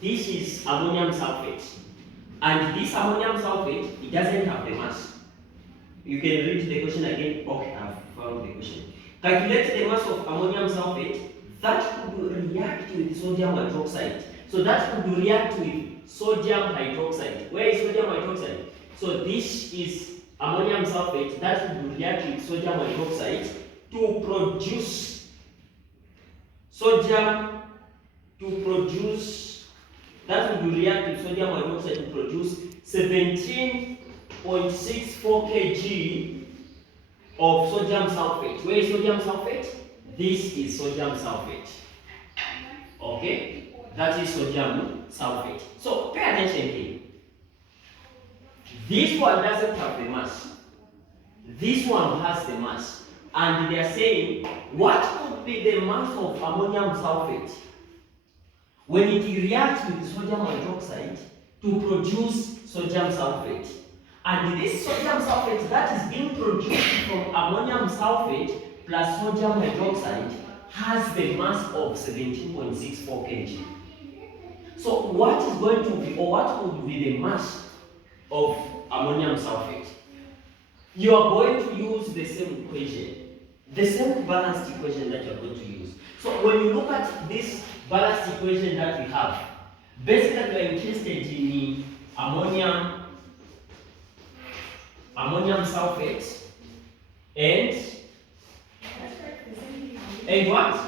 this is ammonium sulfate. And this ammonium sulfate, it doesn't have the mass. You can read the question again. Okay, I've found the question. Calculate the mass of ammonium sulfate that could react with sodium hydroxide. So that could react with sodium hydroxide. Where is sodium hydroxide? So this is ammonium sulfate that could react with sodium hydroxide to produce that would react with sodium hydroxide to produce 17.64 kg of sodium sulfate. Where is sodium sulfate? This is sodium sulfate. Okay? That is sodium sulfate. So pay attention here. This one doesn't have the mass. This one has the mass. And they are saying, what would be the mass of ammonium sulfate when it reacts with sodium hydroxide to produce sodium sulfate? And this sodium sulfate that is being produced from ammonium sulfate plus sodium hydroxide has the mass of 17.64 kg. So what is going to be, or what would be the mass of ammonium sulfate? You are going to use the same equation, the same balanced equation that you are going to use. So when you look at this balanced equation that we have, basically we are interested in ammonium sulfate and what?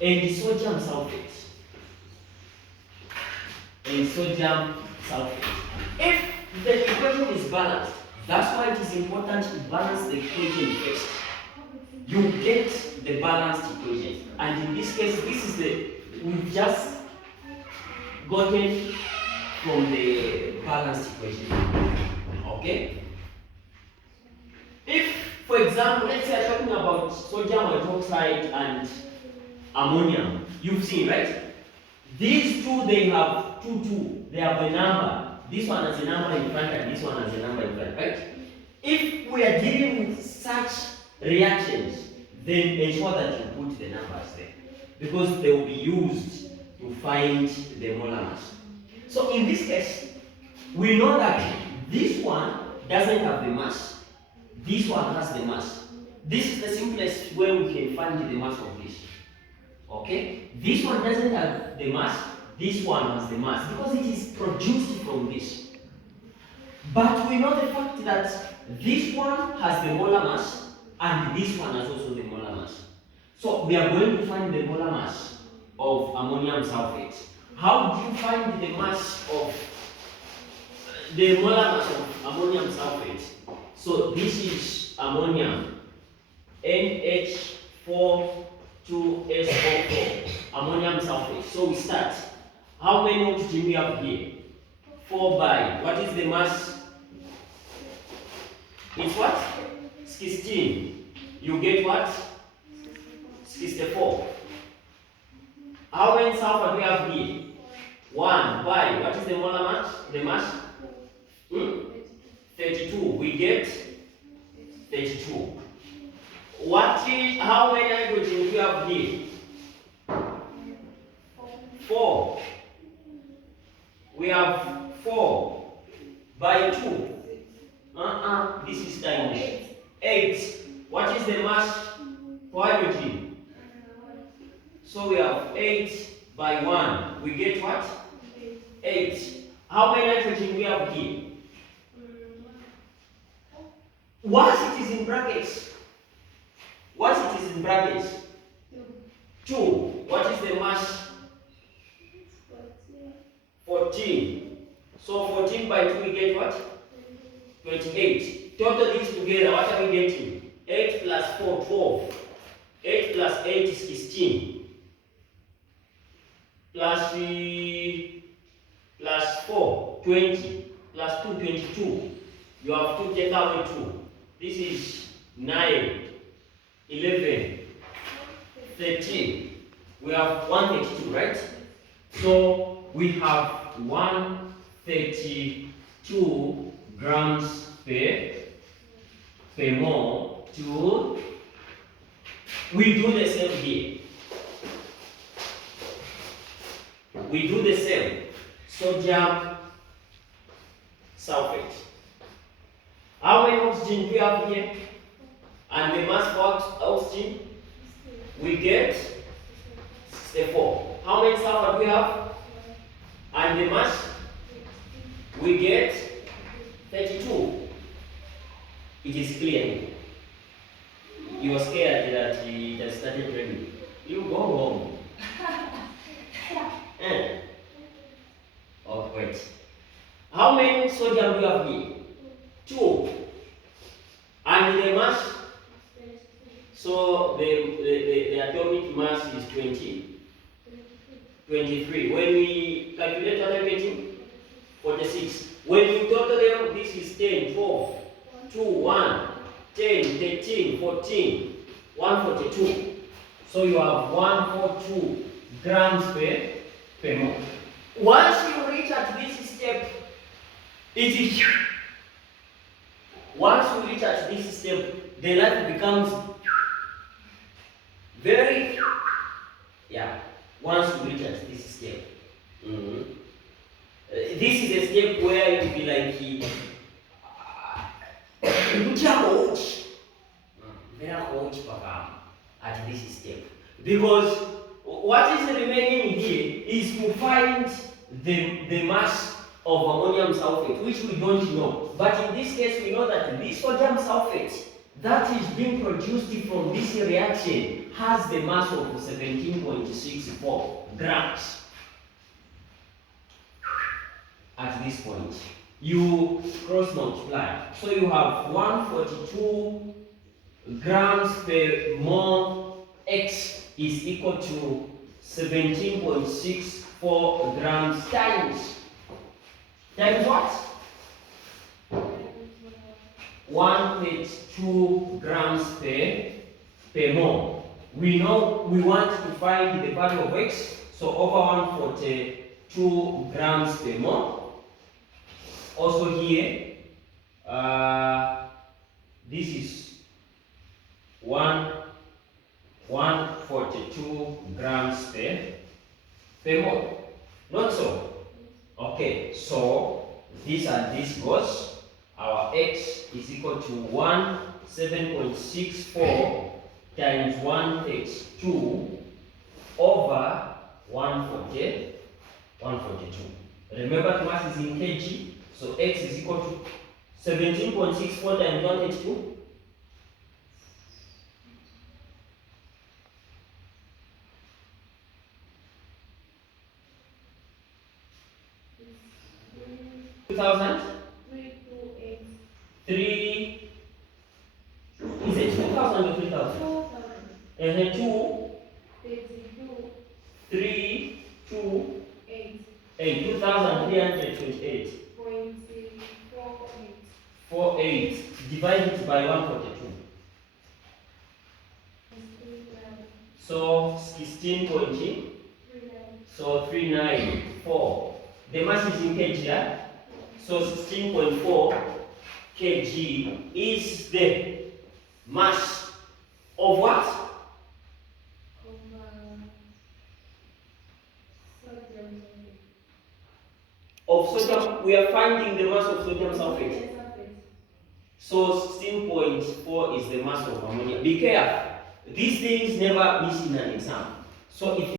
And sodium sulfate. And sodium sulfate. If the equation is balanced, that's why it is important to balance the equation first. You get the balanced equation. And in this case, this is we've just gotten from the balanced equation. Okay? If, for example, let's say I'm talking about sodium hydroxide and ammonium, you've seen, right? These two, they have two. They have a number. This one has a number in front and this one has a number in front, right? If we are dealing with such reactions, then ensure that you put the numbers there, because they will be used to find the molar mass. So in this case, we know that this one doesn't have the mass. This one has the mass. This is the simplest way we can find the mass of this. Okay? This one doesn't have the mass. This one has the mass because it is produced from this. But we know the fact that this one has the molar mass and this one has also the molar mass. So we are going to find the molar mass of ammonium sulfate. How do you find the mass of the molar mass of ammonium sulfate? So this is ammonium, NH4 2SO4, ammonium sulfate. So we start. How many oxygen we have here? 4 by. What is the mass? It's what? 16. You get what? 64. How many sulfur do we have here? 1 by. What is the molar mass? The mass? 32. We get 32. How many hydrogen do we have here? 4. We have 4 by 2. This is times 8. What is the mass for hydrogen? So we have 8 by 1. We get what? 8. How many nitrogen we have here? Once it is in brackets. Once it is in brackets. 2. What is the mass? 14. So 14 by 2 we get what? 28. Total these together, what are we getting? 8 plus 4, 12. 8 plus 8 is 16. Plus 4, 20. Plus 2, 22. You have 2, take away 2. This is 9, 11, 13. We have 132, right? So we have 132 grams per mole to. We do the same here. We do the same. Sodium sulfate. How many oxygen do we have here? And the mass of oxygen? We get 64. How many sulfur do we have? And the mass? We get 32. It is clear. You are scared that it has started raining. You go home. Oh, great. How many sodium do you have here? 2. And the mass? So the atomic mass is 23. When we calculate what I'm getting? 46. When you total them, this is 10, 12, 2, 1, 10, 13, 14, 142. So you have 142 grams per mole. Once you reach at this step, it is. Once you reach at this step, the light becomes very. Yeah. Once you reach at this step. This is a step where you'll be like, at this step. Because what is remaining here is to find the mass of ammonium sulfate, which we don't know. But in this case, we know that this sodium sulfate that is being produced from this reaction has the mass of 17.64 grams. At this point, you cross multiply. So you have 142 grams per mole. X is equal to 17.64 grams times what? 132 grams per mole. We know we want to find the value of X, so over 142 grams per mole. Also here, this is 142 grams per mole. Not so? Okay, so this and this goes. Our X is equal to 17.64 times 132 over 142. Remember, the mass is in kg, so X is equal to 17.64 times 132. Three. Is it 2,000 or 3,000? 2,000. 2. 3, 2, 8. 2,328. 48. Divide it by 142. So 16.3. So 394. The mass is in kg, yeah? So 16.4 kg is the mass of what? Of sodium. We are finding the mass of sodium sulfate. So 16.4 is the mass of ammonia. Be careful. These things never miss in an exam. So if